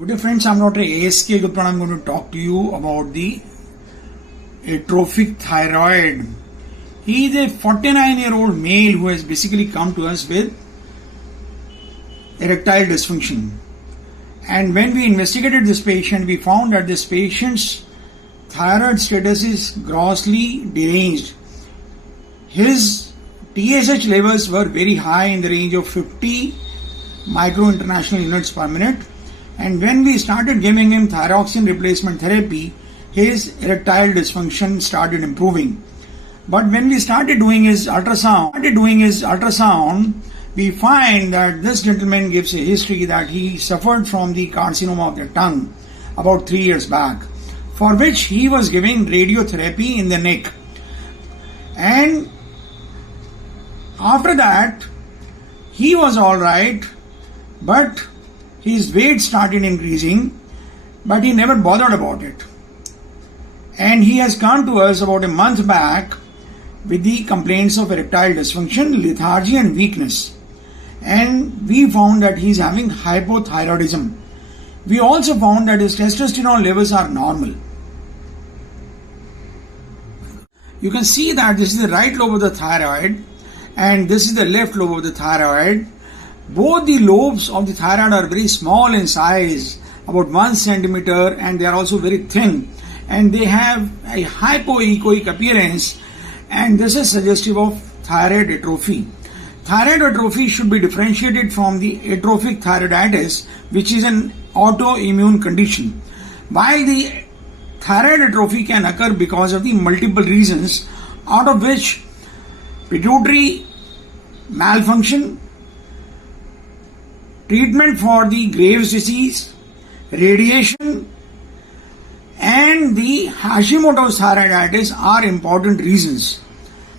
Good day friends, I'm Dr. A.S.K. Gupta. I'm going to talk to you about the atrophic thyroid. He is a 49-year-old male who has basically come to us with erectile dysfunction. And when we investigated this patient, we found that this patient's thyroid status is grossly deranged. His TSH levels were very high in the range of 50 micro international units per minute. And when we started giving him thyroxine replacement therapy, his erectile dysfunction started improving. But when we started doing his ultrasound, we find that this gentleman gives a history that he suffered from the carcinoma of the tongue about 3 years back, for which he was giving radiotherapy in the neck. And after that, he was alright, but his weight started increasing, but he never bothered about it. And he has come to us about a month back with the complaints of erectile dysfunction, lethargy and weakness. And we found that he is having hypothyroidism. We also found that his testosterone levels are normal. You can see that this is the right lobe of the thyroid and this is the left lobe of the thyroid. Both the lobes of the thyroid are very small in size, about 1 centimeter, and they are also very thin. And they have a hypoechoic appearance, and this is suggestive of thyroid atrophy. Thyroid atrophy should be differentiated from the atrophic thyroiditis, which is an autoimmune condition. While the thyroid atrophy can occur because of the multiple reasons, out of which pituitary malfunction, treatment for the Graves' disease, radiation, and the Hashimoto's thyroiditis are important reasons.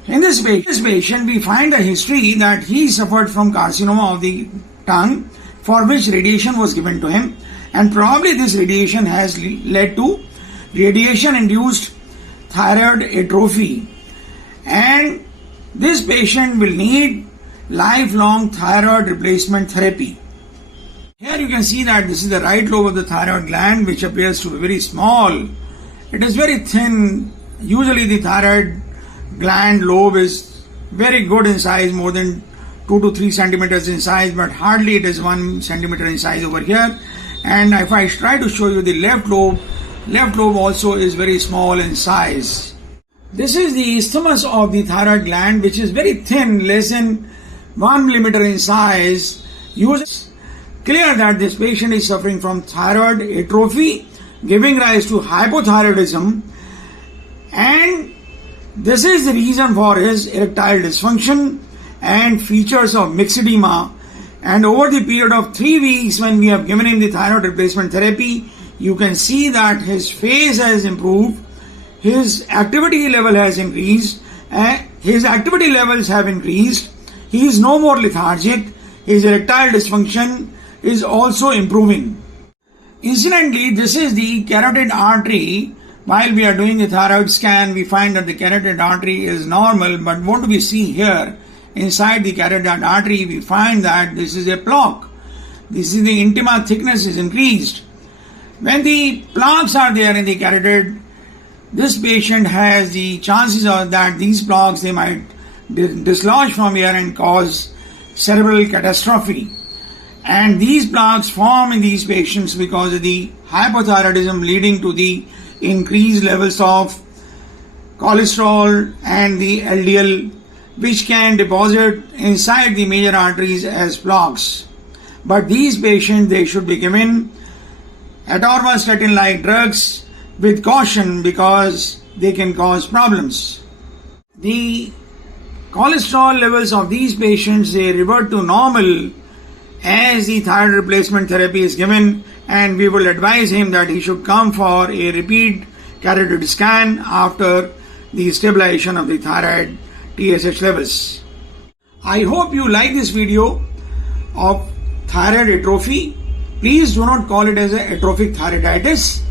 In this patient, we find a history that he suffered from carcinoma of the tongue, for which radiation was given to him, and probably this radiation has led to radiation-induced thyroid atrophy. And this patient will need lifelong thyroid replacement therapy. Here you can see that this is the right lobe of the thyroid gland, which appears to be very small. It is very thin. Usually the thyroid gland lobe is very good in size, more than 2 to 3 centimeters in size, but hardly it is 1 centimeter in size over here. And if I try to show you the left lobe also is very small in size. This is the isthmus of the thyroid gland, which is very thin, less than 1 millimeter in size. Clear that this patient is suffering from thyroid atrophy, giving rise to hypothyroidism, and this is the reason for his erectile dysfunction and features of myxedema. And over the period of 3 weeks, when we have given him the thyroid replacement therapy, you can see that his face has improved, his activity level has increased, his activity levels have increased, he is no more lethargic, his erectile dysfunction is also improving. Incidentally, this is the carotid artery. While we are doing the thyroid scan, we find that the carotid artery is normal, but what do we see here? Inside the carotid artery, we find that this is a plaque. This is the intima thickness is increased. When the plaques are there in the carotid, this patient has the chances of that these plaques, they might dislodge from here and cause cerebral catastrophe. And these plaques form in these patients because of the hypothyroidism, leading to the increased levels of cholesterol and the LDL, which can deposit inside the major arteries as plaques. But these patients, they should be given atorvastatin-like drugs with caution because they can cause problems. The cholesterol levels of these patients, they revert to normal as the thyroid replacement therapy is given, and we will advise him that he should come for a repeat carotid scan after the stabilization of the thyroid TSH levels. I hope you like this video of thyroid atrophy. Please do not call it as an atrophic thyroiditis,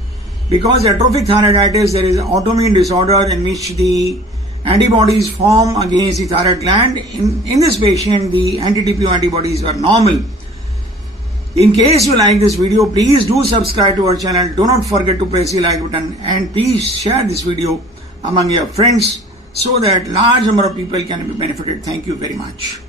because atrophic thyroiditis, there is an autoimmune disorder in which the antibodies form against the thyroid gland. In this patient, the anti-TPO antibodies were normal. In case you like this video, please do subscribe to our channel. Do not forget to press the like button and please share this video among your friends so that large number of people can be benefited. Thank you very much.